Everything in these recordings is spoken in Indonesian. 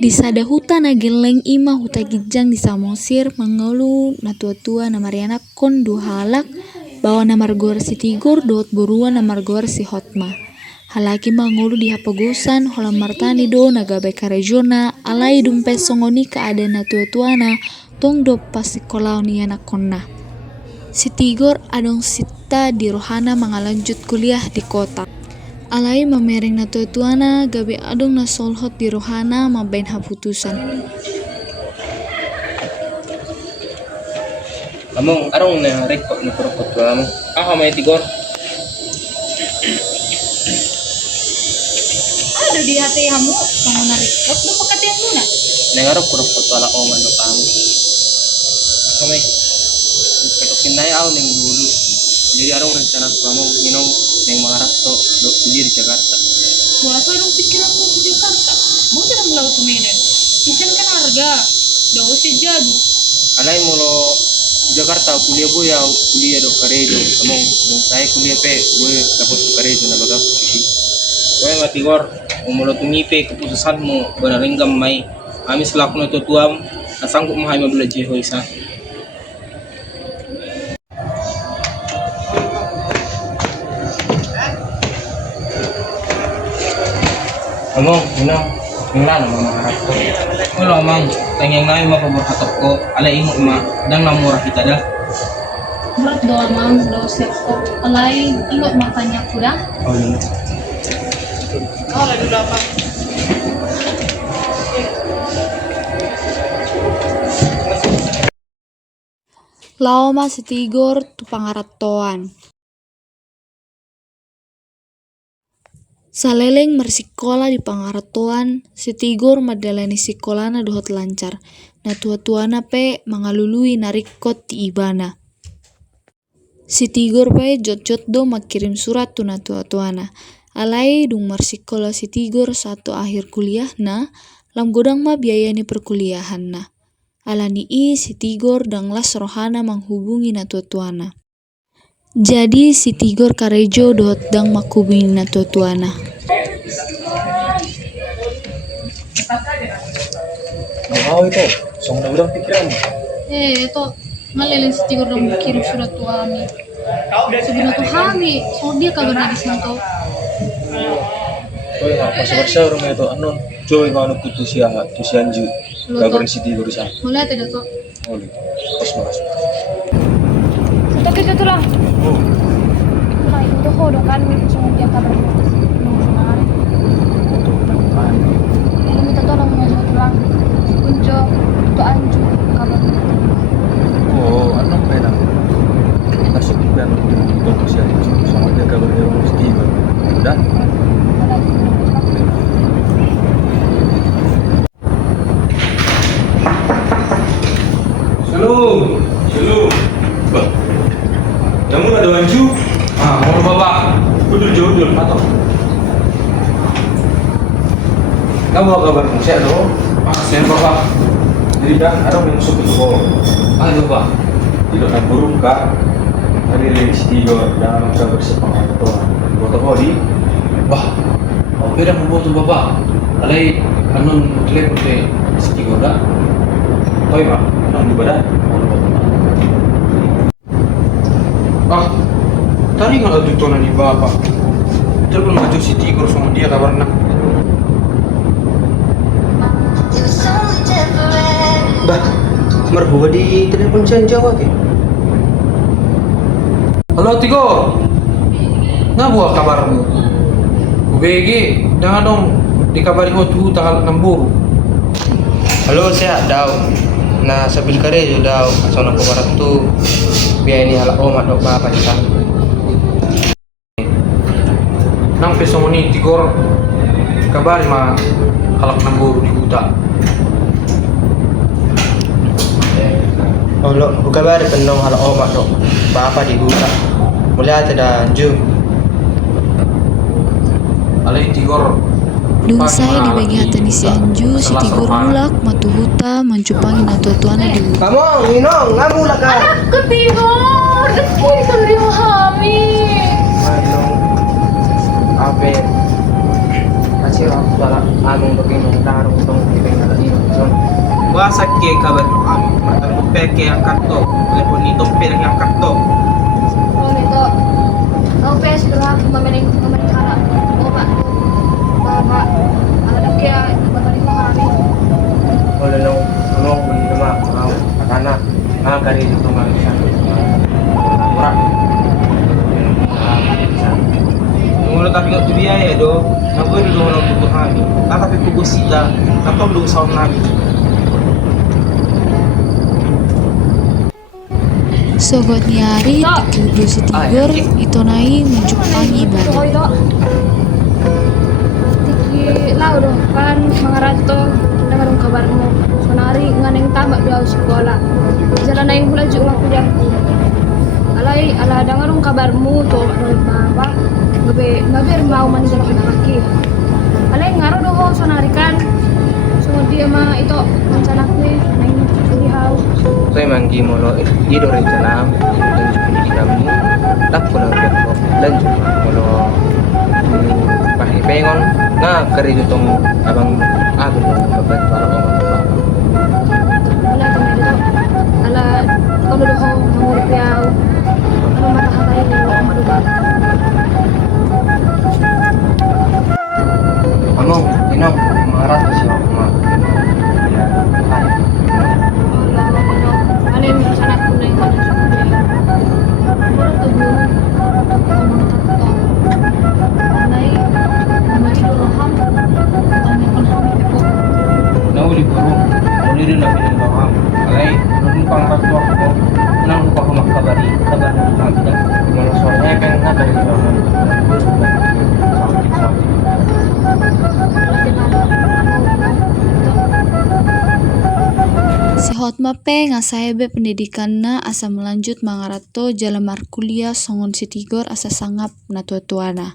Di sada huta na geleng ima huta gijang di samosir mangolu na tua-tua na Mariana kon du halak bawa na margor si Tigor dot borua na margor si Hotma. Halaki mangolu di hapagosan hola martani do na gabe karejona alai dumpe songoni kaada na tua-tua na tong do pasikolau ni anak konna. Si Tigor adong sita di rohana mangalanjut kuliah di kota. Alai mamereng na tua-tuana gabe adong na solhot di rohana mabain haputusan. Among arong na rekod na perokot ko among. May Tigor. Ada di hati kamu kamu na rekod lu makati ang muna. Nengarap perokot wala ko man do kamo. May katokin na yaw ning dulu. Jadi arong rencana kamu nginong ning mangarap to do kuliah di Jakarta. Wala to dong pikiran ko sa Jakarta. Mo dalam laut tuminen. Isan kan harga. Daw si jadu. Alay mo lo Jakarta kuliah bu ya kuliah do karejo. Among dong saya kuliah pe gue dapat karejo na baga posisi. Gue nga Tigor umulo tumipe keputusan mo banaringgam may amis selaku na tutuam nasanggup mahay mabelajar ho isa. Among, tingnan mo maharap ko. Wala amang, tangyang na yung mapaborhatap ko. Alay mo dang namura kita dah. Berat do amang do set ko. Alay ingot makanya ko dah. Oh, yun. Lagi berapa? Laoma si Tigor tu pangaratoan. Saleleng mersikola di pangaratoan, si Tigor madalani sikolana dohot lancar. Na tua-tuana pe mangalului narikot ti ibana. Si Tigor pe jot-jot do makirim surat tu na tua-tuana. Alai dung marsikola si Tigor satu akhir kuliah na, lam godang ma biayani perkuliahan na. Alani si Tigor dang las rohana menghubungi na tua-tuana. Jadi si Tigor karejo dot dang makubini na tua-tuana. Oh itu, song na ulang pikiran. Itu ngalilin si Tigor dong kirim surat tu kami. Sebenarnya tuh kami, so dia kagak ada di santo. Oy, pasar rumah itu anon. Joy nganu kutu siaha, tu sianju. Kabarin si Tigor sana. Boleh ada tuh. Oleh. Kosmos. Satu kita tuh lah. Oh. Nah itu kok dong kan, so dia kabar itu. Kalau minta tolong mau tulang, kunci itu anju kabar. Oh, anon pena. Masuk kan untuk sianju sama dia kabarin si Tigor. Udah. Shalom. Bah. Yang mana ada wanju? Mau bapak. Udul atau? Kamu apa kabar saya do? Saya bapak. Jadi dah ada yang masuk ke toko. Itu Pak. Tidak nak burung kak. Hari ini si Tigor dan saya bersepakatan itu. Buat apa di? Wah. Oke dah membuat tu Bapak. Alai anon telepon te si Tigor dah. Oi mak, anon di badan. Tadi nggak ada tutonan di bapak. Telepon maju si Tigor sama dia kabarnya. Bah, merhua di telepon saya jawab ya. Halo Tigor. Nah buah kabarmu. UBG, jangan dong dikabari hotu tanggal 6 buru. Halo, saya Daw. Nah, sambil kerja Daw, sono ke barat tu biaya ini ala omat dok apa di sana. Nang pesong ni Tigor kabari mah halak 6 buru di huta. Oh lo, buka bari penong ala omat dok apa di huta. Mulai ada jum. Alai Tigor Dungsai di bagi hatani si Anju, si Tigor mulak matu huta mencupangi na tua-tuana di huta. Kamu, Minong, ngamu lah kan? Ketigor, dekui kagak memahami. Minong, apa? Masih sira wala among bagay ng tarong tong ibig na dito. So, Wasa ke kabar no kami. Matang peke ang karto. Telepon nito peke ang karto. Oh, nito. Ang pes berhak mamaning harap. Oh, Pak. Pak. Ada kaya babalik mo kami. wala nang tulong bali nama mga akana nga kari dito mga isa. Mura. Menurut tapi nggak biaya do. Nabu dulu orang tubuh kami. Tapi tubuh sita. Atau dulu sound kami. Sogot niari tikudu si Tigor itonai menjupangi Oh, balik. itu. Tiki lau doh kan mga rato dengar kabarmu. Sonari nganeng tamak daw sekolah. Jalan na yung hula juga kuliahku. Alay ala dengar kabarmu to dari baba. Gabi mau man jalan ke kaki. Alay ngaro doh sonari kan. So dia mah itu mancanaknya nang kuliah. So emang gimolo ido rin sana dan pendidikan ni tak pula ko dan molo pahipengon nga kari ditong abang ako babat para ko magpa. Wala to medyo. Ala kalau doh mangurip yaw. Ano matahatay ni mo madubag. Among inong mangarat siya ma. Ano yung masasanat ko na yung ano sa kuliah. Murag to bro. Anay, namachiduraham. Kami konhamit ko. Nauli buru. Nauli rin na pinagawang. Alay, nung pang rato ako. Nang lupa ko makabari. Kabar na lang kita. Molo soalnya kan nga kari dito man. Si Hotma pe ngasahebe pendidikan na asa melanjut mangarato jala markuliah songon si Tigor asa sangap na tua-tuana.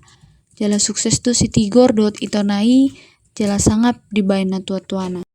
Jala sukses tu si Tigor dot itonai jala sangap dibain na tua-tuana.